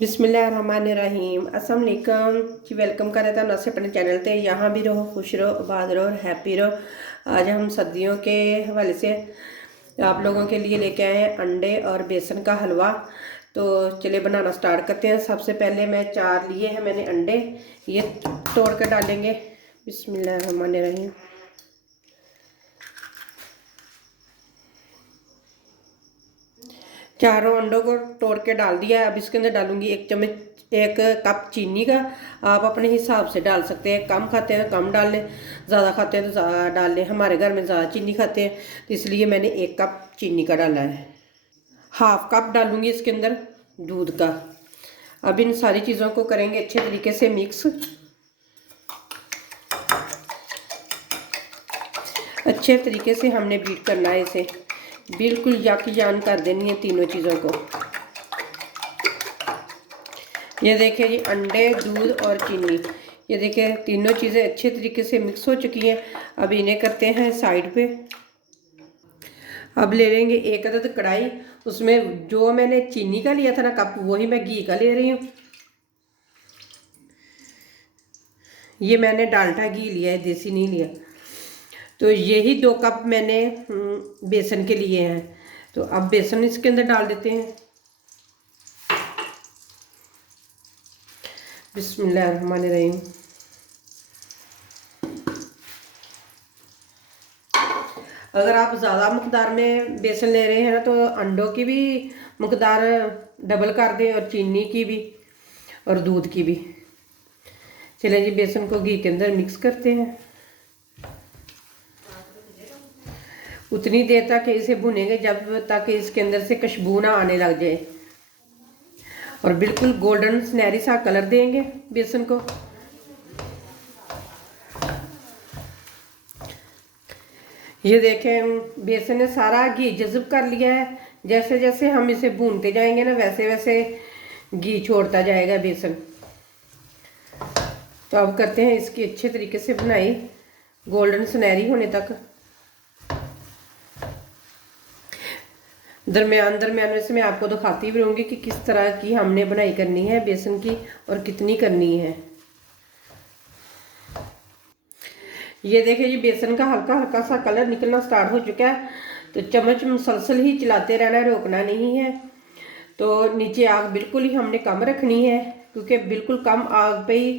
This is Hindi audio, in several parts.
बिस्मिल्लाहिर्रहमानिर्रहीम अस्सलाम वालेकुम जी। वेलकम कर रहे थे नसे अपने चैनल पे। यहाँ भी रहो, खुश रहो, आबाद रहो और हैप्पी रहो। आज हम सर्दियों के हवाले से आप लोगों के लिए लेके आए हैं अंडे और बेसन का हलवा। तो चलिए बनाना स्टार्ट करते हैं। सबसे पहले मैं 4 लिए हैं मैंने अंडे, ये तोड़ कर डालेंगे। बिस्मिल्लाहिर्रहमानिर्रहीम। चारों अंडों को तोड़ के डाल दिया है। अब इसके अंदर डालूंगी 1 कप चीनी का। आप अपने हिसाब से डाल सकते हैं, कम खाते हैं तो कम डाल लें, ज़्यादा खाते हैं तो ज़्यादा डाल लें। हमारे घर में ज़्यादा चीनी खाते हैं तो इसलिए मैंने 1 कप चीनी का डाला है। 1/2 कप डालूंगी इसके अंदर दूध का। अब इन सारी चीज़ों को करेंगे अच्छे तरीके से मिक्स। अच्छे तरीके से हमने बीट करना है इसे, बिल्कुल यकजान कर देनी है तीनों चीज़ों को। ये देखिए जी, अंडे, दूध और चीनी, ये देखिए तीनों चीज़ें अच्छे तरीके से मिक्स हो चुकी हैं। अब इन्हें करते हैं साइड पे। अब ले लेंगे 1 अदद कढ़ाई। उसमें जो मैंने चीनी का लिया था ना कप, वही मैं घी का ले रही हूँ। ये मैंने डाल्डा घी लिया है, देसी नहीं लिया। तो यही 2 कप मैंने बेसन के लिए हैं। तो अब बेसन इसके अंदर डाल देते हैं। बिस्मिल्लाहिर्रहमानिर्रहीम। अगर आप ज़्यादा मकदार में बेसन ले रहे हैं ना तो अंडों की भी मकदार डबल कर दें और चीनी की भी और दूध की भी। चलिए जी, बेसन को घी के अंदर मिक्स करते हैं। उतनी देर तक इसे भुनेंगे जब तक इसके अंदर से खुशबू ना आने लग जाए, और बिल्कुल गोल्डन सुनहरी सा कलर देंगे बेसन को। ये देखें, बेसन ने सारा घी जज़ब कर लिया है। जैसे जैसे हम इसे भूनते जाएंगे ना, वैसे वैसे घी छोड़ता जाएगा बेसन। तो अब करते हैं इसकी अच्छे तरीके से बुनाई, गोल्डन सुनहरी होने तक। दरमियान दरमियान में से मैं आपको दिखाती भी रहूँगी कि किस तरह की हमने बुनाई करनी है बेसन की और कितनी करनी है। ये देखिए जी, बेसन का हल्का हल्का सा कलर निकलना स्टार्ट हो चुका है। तो चम्मच मुसलसल ही चलाते रहना है, रोकना नहीं है। तो नीचे आग बिल्कुल ही हमने कम रखनी है, क्योंकि बिल्कुल कम आग पे ही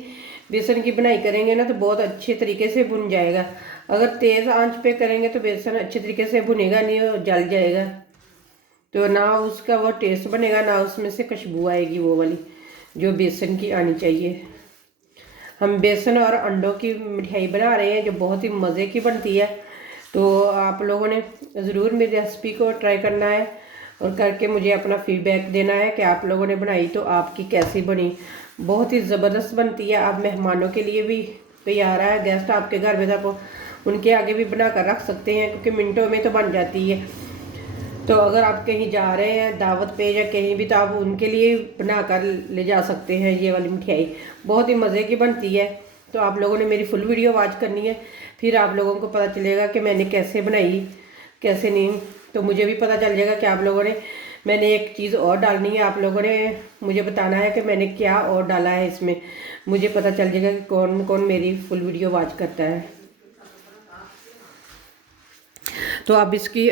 बेसन की बुनाई करेंगे ना तो बहुत अच्छे तरीके से भुन जाएगा। अगर तेज़ आंच पे करेंगे तो बेसन अच्छे तरीके से भुनेगा नहीं और जल जाएगा। तो ना उसका वो टेस्ट बनेगा, ना उसमें से खुशबू आएगी वो वाली जो बेसन की आनी चाहिए। हम बेसन और अंडों की मिठाई बना रहे हैं जो बहुत ही मज़े की बनती है। तो आप लोगों ने ज़रूर मेरी रेसिपी को ट्राई करना है और करके मुझे अपना फीडबैक देना है कि आप लोगों ने बनाई तो आपकी कैसी बनी। बहुत ही ज़बरदस्त बनती है। आप मेहमानों के लिए भी, कोई आ रहा है गेस्ट आपके घर में, तो आप उनके आगे भी बना कर रख सकते हैं, क्योंकि मिनटों में तो बन जाती है। तो अगर आप कहीं जा रहे हैं दावत पे या कहीं भी, तो आप उनके लिए बना कर ले जा सकते हैं। ये वाली मिठाई बहुत ही मज़े की बनती है। तो आप लोगों ने मेरी फुल वीडियो वॉच करनी है, फिर आप लोगों को पता चलेगा कि मैंने कैसे बनाई कैसे नहीं। तो मुझे भी पता चल जाएगा कि आप लोगों ने, मैंने एक चीज़ और डालनी है, आप लोगों ने मुझे बताना है कि मैंने क्या और डाला है इसमें। मुझे पता चल जाएगा कि कौन कौन मेरी फुल वीडियो वॉच करता है। तो अब इसकी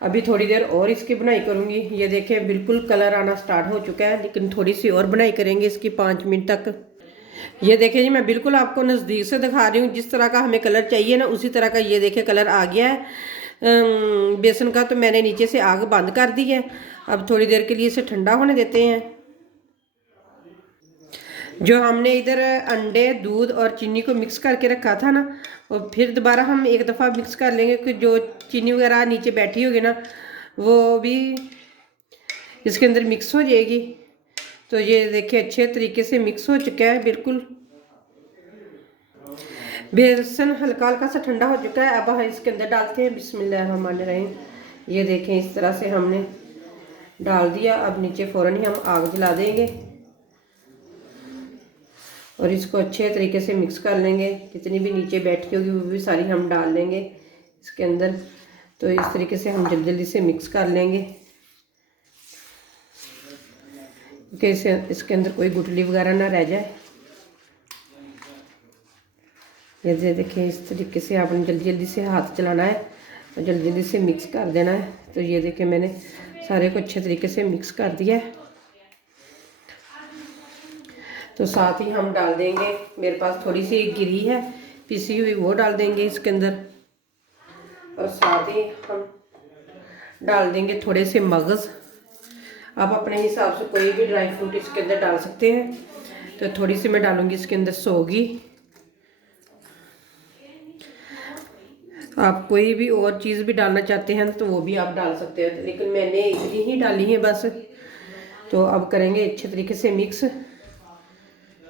अभी थोड़ी देर और इसकी बुनाई करूँगी। ये देखें, बिल्कुल कलर आना स्टार्ट हो चुका है, लेकिन थोड़ी सी और बुनाई करेंगे इसकी 5 मिनट तक। ये देखें जी, मैं बिल्कुल आपको नज़दीक से दिखा रही हूँ। जिस तरह का हमें कलर चाहिए ना, उसी तरह का ये देखें कलर आ गया है बेसन का। तो मैंने नीचे से आग बंद कर दी है। अब थोड़ी देर के लिए इसे ठंडा होने देते हैं। जो हमने इधर अंडे, दूध और चीनी को मिक्स करके रखा था ना, और फिर दोबारा हम एक दफ़ा मिक्स कर लेंगे कि जो चीनी वगैरह नीचे बैठी होगी ना, वो भी इसके अंदर मिक्स हो जाएगी। तो ये देखिए अच्छे तरीके से मिक्स हो चुका है बिल्कुल। बेसन हल्का हल्का सा ठंडा हो चुका है। अब हम इसके अंदर डालते हैं। बिस्मिल्लाहिर्रहमानिर्रहीम। ये देखें, इस तरह से हमने डाल दिया। अब नीचे फ़ौरन ही हम आग जला देंगे और इसको अच्छे तरीके से मिक्स कर लेंगे। जितनी भी नीचे बैठी होगी वो भी सारी हम डाल लेंगे इसके अंदर। तो इस तरीके से हम जल्दी जल्दी से मिक्स कर लेंगे। कि इसके अंदर कोई गुठली वगैरह ना रह जाए। ये देखिए इस तरीके से आपने जल्दी जल्दी से हाथ चलाना है और जल्दी जल्दी से मिक्स कर देना है। तो ये देखिए मैंने सारे को अच्छे तरीके से मिक्स कर दिया है। तो साथ ही हम डाल देंगे, मेरे पास थोड़ी सी गिरी है पिसी हुई, वो डाल देंगे इसके अंदर। और साथ ही हम डाल देंगे थोड़े से मगज़। आप अपने हिसाब से कोई भी ड्राई फ्रूट इसके अंदर डाल सकते हैं। तो थोड़ी सी मैं डालूंगी इसके अंदर सौगी। आप कोई भी और चीज़ भी डालना चाहते हैं तो वो भी आप डाल सकते हैं, लेकिन मैंने इतनी ही डाली है बस। तो अब करेंगे अच्छे तरीके से मिक्स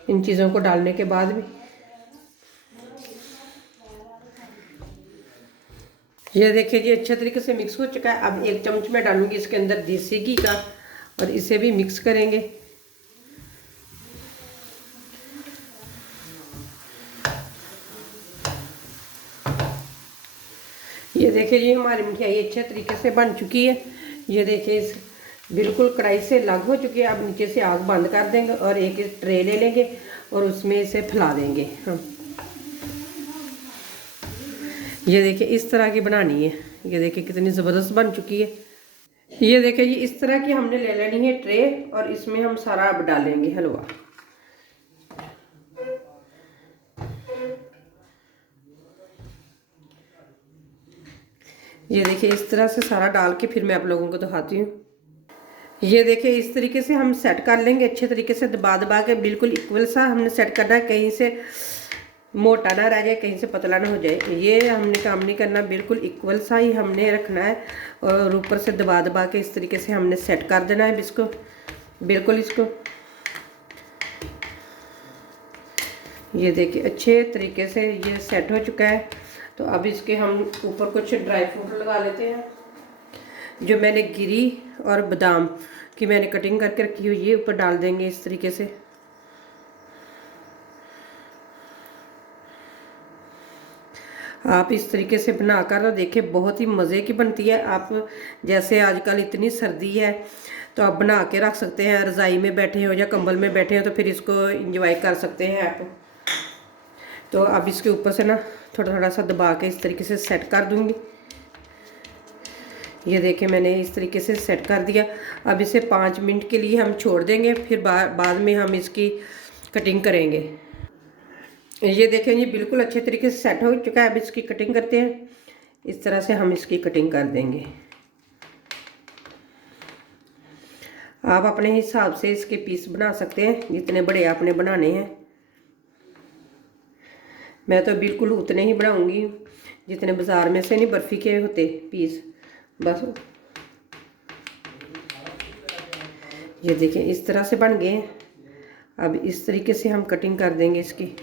इन चीज़ों को डालने के बाद भी। ये देखिए जी अच्छे तरीके से मिक्स हो चुका है। अब 1 चम्मच मैं डालूंगी इसके अंदर देसी घी का और इसे भी मिक्स करेंगे। ये देखिए जी हमारी मिठाई अच्छे तरीके से बन चुकी है। ये देखिए इस बिल्कुल कढ़ाई से अलग हो चुकी है। अब नीचे से आग बंद कर देंगे और एक ट्रे ले लेंगे और उसमें इसे फैला देंगे हम। ये देखिए इस तरह की बनानी है। ये देखिए कितनी ज़बरदस्त बन चुकी है। ये देखिए जी इस तरह की हमने ले लेनी है ट्रे और इसमें हम सारा अब डालेंगे हलवा। ये देखिए इस तरह से सारा डाल के फिर मैं आप लोगों को दिखाती हूँ। ये देखिए इस तरीके से हम सेट कर लेंगे अच्छे तरीके से, दबा दबा के बिल्कुल इक्वल सा हमने सेट करना है, कहीं से मोटा ना रह जाए, कहीं से पतला ना हो जाए। ये हमने काम नहीं करना, बिल्कुल इक्वल सा ही हमने रखना है और ऊपर से दबा दबा के इस तरीके से हमने सेट कर देना है इसको, बिल्कुल इसको। ये देखिए अच्छे तरीके से ये सेट हो चुका है। तो अब इसके हम ऊपर कुछ ड्राई फ्रूट लगा लेते हैं। जो मैंने गिरी और बादाम की मैंने कटिंग करके रखी हुई है ऊपर डाल देंगे इस तरीके से। आप इस तरीके से बनाकर देखें, बहुत ही मज़े की बनती है। आप जैसे आजकल इतनी सर्दी है तो आप बना के रख सकते हैं, रज़ाई में बैठे हो या कंबल में बैठे हो तो फिर इसको इंजॉय कर सकते हैं आप। तो अब इसके ऊपर से ना थोड़ा थोड़ा सा दबा के इस तरीके से सेट कर दूंगी। ये देखिए मैंने इस तरीके से सेट कर दिया। अब इसे 5 मिनट के लिए हम छोड़ देंगे, फिर बाद में हम इसकी कटिंग करेंगे। ये देखें ये बिल्कुल अच्छे तरीके से सेट हो चुका है। अब इसकी कटिंग करते हैं। इस तरह से हम इसकी कटिंग कर देंगे। आप अपने हिसाब से इसके पीस बना सकते हैं जितने बड़े आपने बनाने हैं। मैं तो बिल्कुल उतने ही बनाऊंगी जितने बाज़ार में से नहीं बर्फ़ी के होते पीस, बस। ये देखिए इस तरह से बन गए। अब इस तरीके से हम कटिंग कर देंगे इसकी,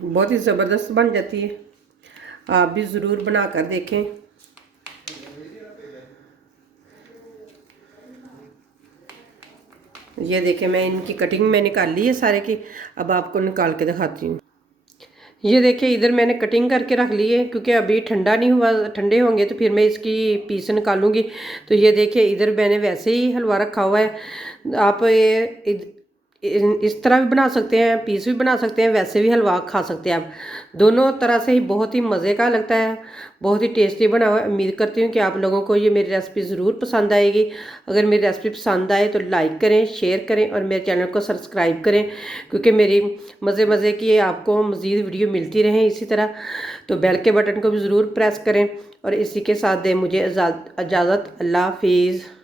बहुत ही ज़बरदस्त बन जाती है। आप भी ज़रूर बना कर देखें। ये देखें मैं इनकी कटिंग में निकाल ली है सारे की। अब आपको निकाल के दिखाती हूँ। ये देखिए इधर मैंने कटिंग करके रख ली है, क्योंकि अभी ठंडा नहीं हुआ, ठंडे होंगे तो फिर मैं इसकी पीस निकालूंगी। तो ये देखिए इधर मैंने वैसे ही हलवा रखा हुआ है। आप ये इस तरह भी बना सकते हैं, पीस भी बना सकते हैं, वैसे भी हलवा खा सकते हैं आप। दोनों तरह से ही बहुत ही मज़े का लगता है, बहुत ही टेस्टी बना हुआ है। उम्मीद करती हूँ कि आप लोगों को ये मेरी रेसिपी ज़रूर पसंद आएगी। अगर मेरी रेसिपी पसंद आए तो लाइक करें, शेयर करें और मेरे चैनल को सब्सक्राइब करें, क्योंकि मेरी मज़े की आपको मज़ीद वीडियो मिलती रहें इसी तरह। तो बेल के बटन को भी ज़रूर प्रेस करें और इसी के साथ दें मुझे इजाज़त। अल्लाह हाफिज़।